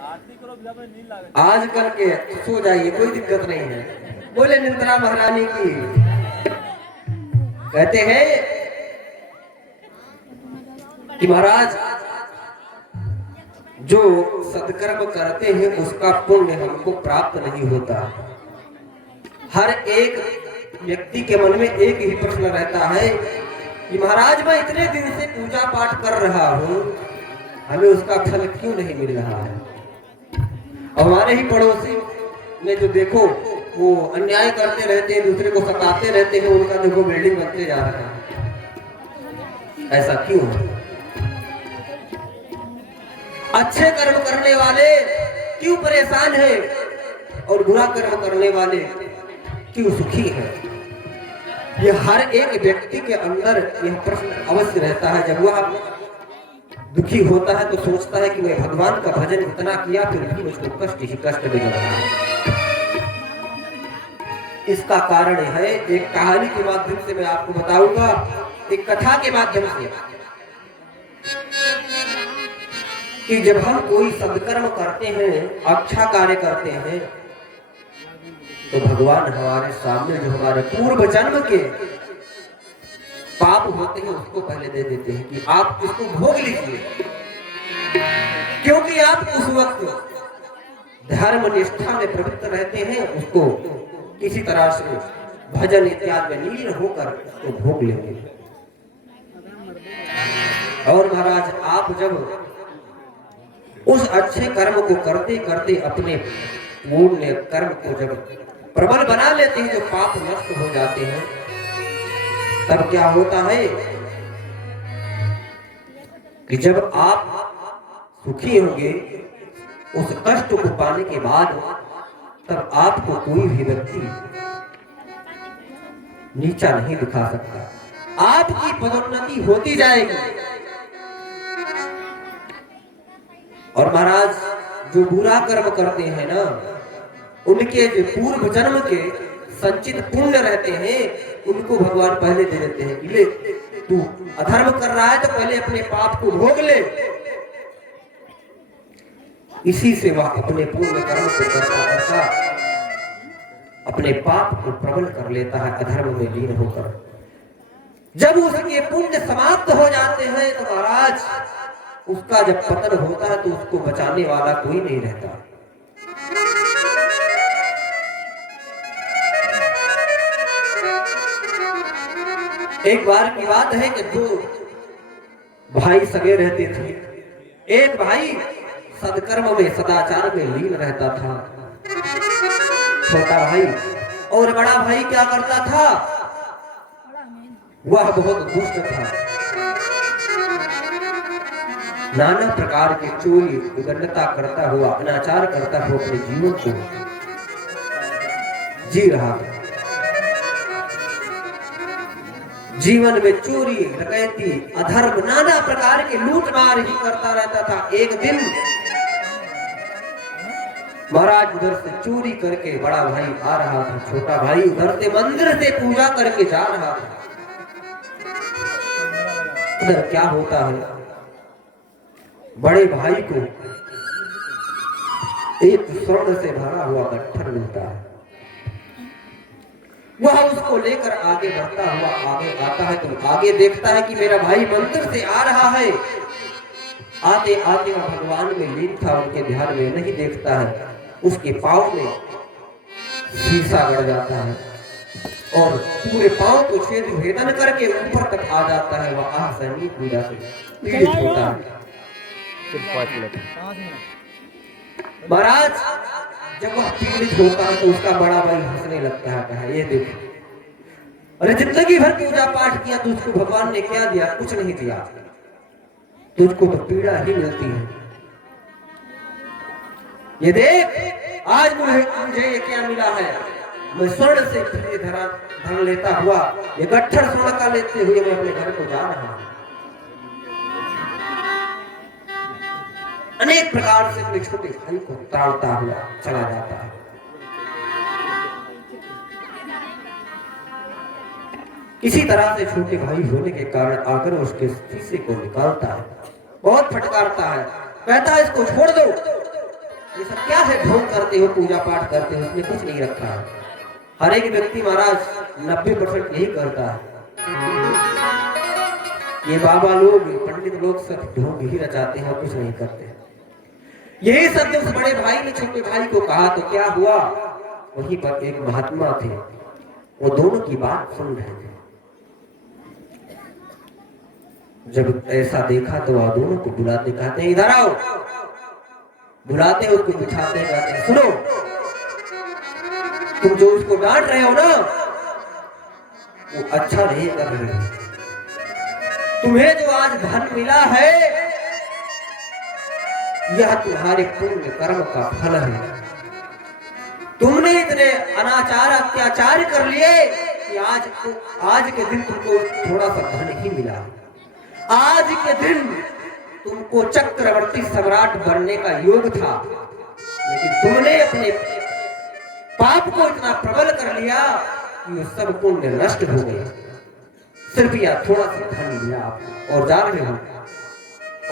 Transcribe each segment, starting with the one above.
आज करके सो जाइए, कोई दिक्कत नहीं है। बोले निंद्रा महारानी की। कहते हैं कि महाराज जो सत्कर्म करते हैं उसका पुण्य हमको प्राप्त नहीं होता। हर एक व्यक्ति के मन में एक ही प्रश्न रहता है कि महाराज मैं इतने दिन से पूजा पाठ कर रहा हूं, हमें उसका फल क्यों नहीं मिल रहा है। हमारे ही पड़ोसी में जो देखो वो अन्याय करते रहते हैं, दूसरे को सताते रहते हैं, उनका देखो बिल्डिंग बनते जा रहा है। ऐसा क्यों है? अच्छे कर्म करने वाले क्यों परेशान हैं और बुरा कर्म करने वाले क्यों सुखी हैं? यह हर एक व्यक्ति के अंदर यह प्रश्न अवश्य रहता है। जब वह दुखी होता है तो सोचता है कि मैं भगवान का भजन इतना किया फिर भी मुझको कष्ट ही कष्ट मिल रहा है। इसका कारण है, एक कहानी के माध्यम से मैं आपको बताऊंगा, एक कथा के माध्यम से, कि जब हम कोई सत्कर्म करते हैं, अच्छा कार्य करते हैं, तो भगवान हमारे सामने जो हमारे पूर्व जन्म के पाप होते हैं उसको पहले दे देते हैं कि आप इसको भोग लीजिए। क्योंकि आप उस वक्त धर्म निष्ठा में प्रवृत्त रहते हैं, उसको किसी तरह से भजन इत्यादि में लीन होकर उसको भोग लेंगे। और महाराज आप जब उस अच्छे कर्म को करते करते अपने पुण्य कर्म को जब प्रबल बना लेते हैं, जो पाप नष्ट हो जाते हैं, तब क्या होता है कि जब आप सुखी होंगे उस कष्ट को पाने के बाद, तब आपको कोई भी व्यक्ति नीचा नहीं दिखा सकता। आपकी पदोन्नति होती जाएगी। और महाराज जो बुरा कर्म करते हैं ना, उनके जो पूर्व जन्म के संचित पुण्य रहते हैं, उनको भगवान पहले दे देते हैं कि ले तू अधर्म कर रहा है तो पहले अपने पाप को भोग ले। इसी से वह अपने पुण्य कर्म को करता करता अपने पाप को प्रबल कर लेता है, अधर्म में लीन होकर। जब उसके पुण्य समाप्त हो जाते हैं तो महाराज उसका जब पतन होता है तो उसको बचाने वाला कोई नहीं रहता। एक बार की बात है कि दो भाई सगे रहते थे। एक भाई सत्कर्म में सदाचार में लीन रहता था, छोटा भाई, और बड़ा भाई क्या करता था, वह बहुत दुष्ट था। नाना प्रकार के चोरी उदंडता करता हुआ, अनाचार करता हुआ अपने जीवन को जी रहा था। जीवन में चोरी, डकैती, अधर्म, नाना प्रकार के लूट मार ही करता रहता था। एक दिन महाराज उधर से चोरी करके बड़ा भाई आ रहा था, छोटा भाई उधर से मंदिर से पूजा करके जा रहा था। उधर क्या होता है, बड़े भाई को एक स्वर्ण से भरा हुआ गट्ठर मिलता है। वह उसको लेकर आगे बढ़ता हुआ आगे आता है तो आगे देखता है कि मेरा भाई मंदिर से आ रहा है। आते आते वह भगवान में लीन था, उनके ध्यान में नहीं देखता है, उसके पांव में शीशा गड़ जाता है और पूरे पांव को छेद भेदन करके ऊपर तक आ जाता है। वह आसनी पीड़ा से पीड़ित होता है। महाराज जब वह पीड़ित होता है तो उसका बड़ा भाई हंसने लगता है, कहा ये देखो, अरे जिंदगी भर पूजा पाठ किया तो उसको भगवान ने क्या दिया? कुछ नहीं दिया, तुझको तो पीड़ा ही मिलती है। ये देख आज मुझे ये क्या मिला है, मैं स्वर्ण से धन लेता हुआ ये गट्ठर स्वर्ण का लेते हुए मैं अपने घर को जा रहा हूं। अनेक प्रकार से अपने छोटे भाई को ताड़ता हुआ चला जाता है। किसी तरह से छोटे भाई होने के कारण आकर उसके शीशे को निकालता है, बहुत फटकारता है, कहता है इसको छोड़ दो, क्या है ढोंग करते हो, पूजा पाठ करते हो, उसमें कुछ नहीं रखा है। हर एक व्यक्ति महाराज 90% यही करता है। ये बाबा लोग, पंडित लोग सब ढोंग ही रचाते हैं और कुछ नहीं करते। यही सब जब बड़े भाई ने छोटे भाई को कहा तो क्या हुआ, वहीं पर एक महात्मा थे, वो दोनों की बात सुन रहे थे। जब ऐसा देखा तो वह दोनों को बुलाते, कहते हैं इधर आओ। बुलाते हैं, उसको बिठाते हैं, कहते हैं सुनो, तुम जो उसको डांट रहे हो ना, वो अच्छा नहीं कर रहे हो। तुम्हें जो आज धन मिला है, यह तुम्हारे पुण्य कर्म का फल है। तुमने इतने अनाचार अत्याचार कर लिए कि आज के दिन तुमको थोड़ा सा धन ही मिला। आज के दिन तुमको चक्रवर्ती सम्राट बनने का योग था, लेकिन तुमने अपने पाप को इतना प्रबल कर लिया कि वो सब पुण्य नष्ट हो गए। सिर्फ यह थोड़ा सा धन मिला आपको, और जा रहे हो।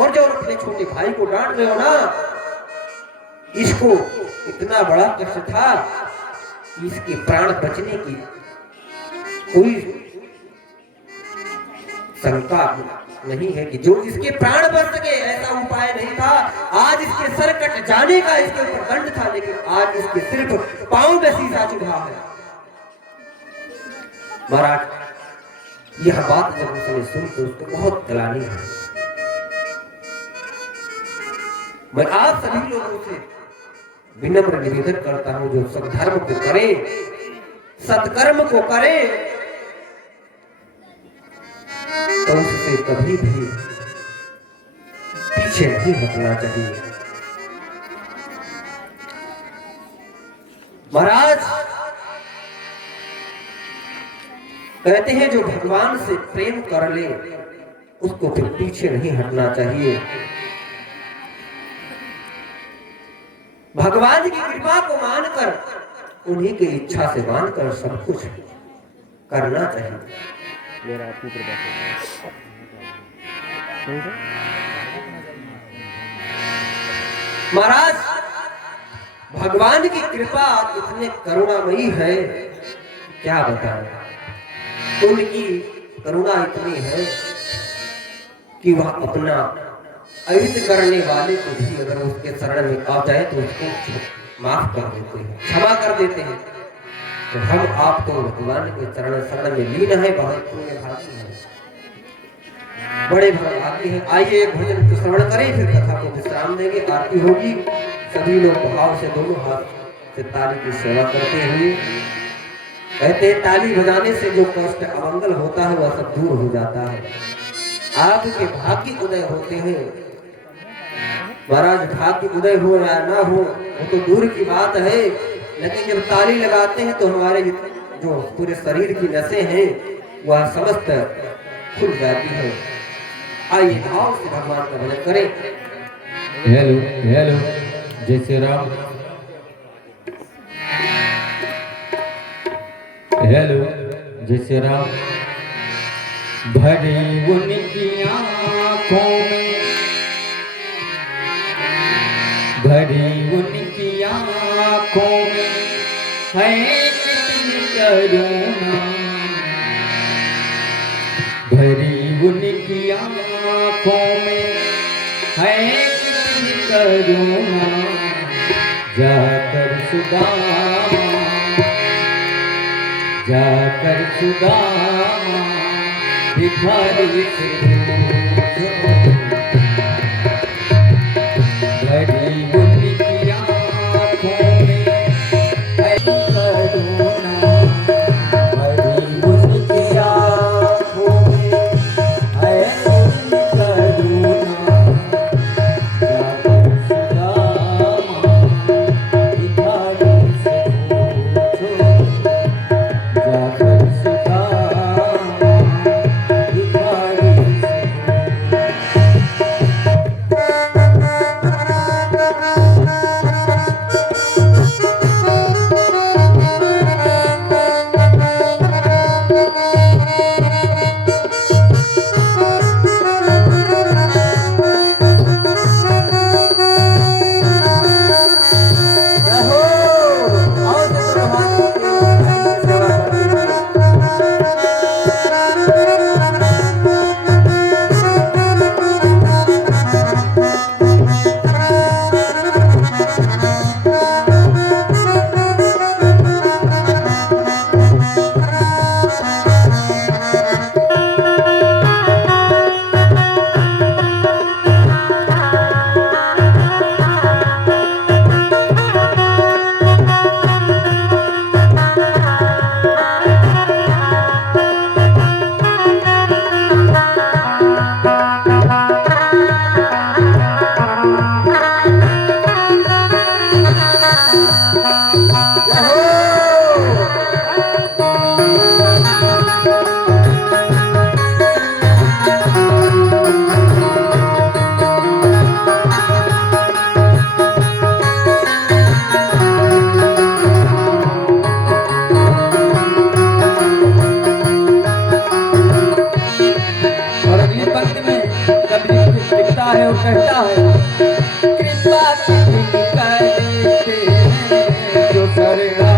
और जो अपने छोटे भाई को डांट रहे हो ना, इसको इतना बड़ा कष्ट था कि इसके प्राण बचने की कोई शंका नहीं है कि जो इसके प्राण बच सके, ऐसा उपाय नहीं था। आज इसके सर कट जाने का इसके ऊपर दंड था, लेकिन आज इसके सिर्फ पांव में शीशा चुभा है। महाराज यह बात जब उसने सुनी तो उसको बहुत गलानी है। मैं आप सभी लोगों से विनम्र निवेदन करता हूं, जो सत्धर्म को करें, सत्कर्म को करें, तो उससे कभी भी पीछे नहीं हटना चाहिए। महाराज कहते हैं जो भगवान से प्रेम कर ले, उसको फिर पीछे नहीं हटना चाहिए। भगवान की कृपा को मानकर, उन्हीं की इच्छा से मानकर सब कुछ करना चाहिए। महाराज भगवान की कृपा इतने करुणामयी है, क्या बताएं। उनकी करुणा इतनी है कि वह अपना अहित करने वाले को भी अगर उसके शरण में आ जाए तो उसको माफ कर देते हैं, क्षमा कर देते हैं। तो हम आप तो भगवान के शरण में लीन है, बहुत पुण्य भागी है, बड़े भागी है। आइए एक भजन को श्रवण करें, फिर कथा को विश्राम देंगे, आरती होगी। सभी लोग भाव से दोनों हाथ से ताली की सेवा करते हुए कहते हैं, ताली बजाने से जो कष्ट अमंगल होता है वह सब दूर हो जाता है। आपके भाग्य उदय होते हैं। महाराज भाग्य उदय हो या ना हो वो तो दूर की बात है, लेकिन जब ताली लगाते हैं तो हमारे जो पूरे शरीर की नसें हैं वह समस्त खुल जाती है। आइए भाव से भगवान का भजन करें। हेलो हेलो, जय श्री राम। हेलो जय श्री राम। भरी उनकी आँखों में, भरी उनकी आँखों में है कितनी करुणा, भरी उनकी आँखों में है कितनी करुणा। जाकर सुदामा, जाकर सुदामा भिखारी से पूछो, भरी उनकी आँखों में है करुणा, भरी उनकी आँखों में है करुणा। जाकर सुदामा भिखारी से पूछो, जाकर सुदामा भिखारी से जय हो। और अगली पंक्ति में कवि लिखता है और कहता है, कृपा की करते हैं जो शरण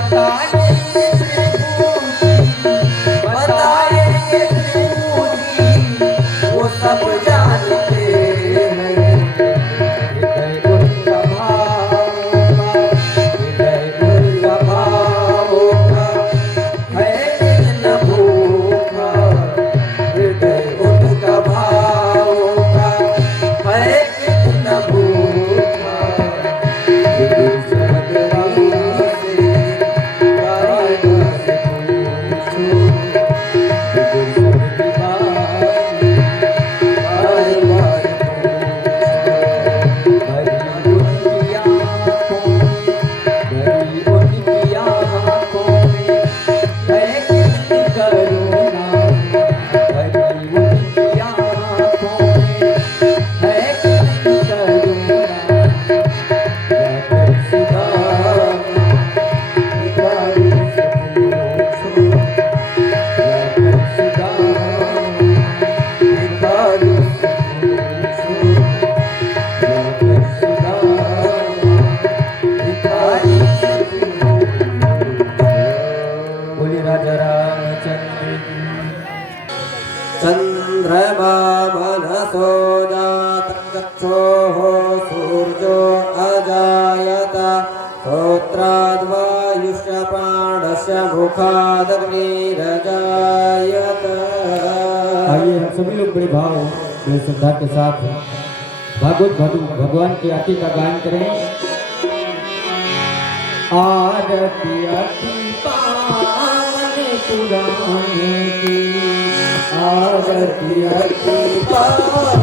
बताएंगे बताएंगे वो सब जानते हैं हृदय उनका भावों का है न भूखा हृदय उनका भावों का है न भूखा चंद्रमा मनसो जातं गच्छोः सूर्यो अजायत श्रोत्राद्वायुष्य प्राणस्य मुखादग्निरजायत। आइए हम सभी लोग बड़े भाव बड़े श्रद्धा के साथ भागवत भगवान की आरती का गायन करें। आरती आरती पावन पुराने की आरती आरती पावन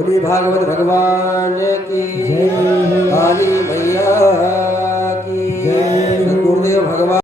बोली भागवत भगवान की जय। काली मैया की जय। गुरुदेव भगवान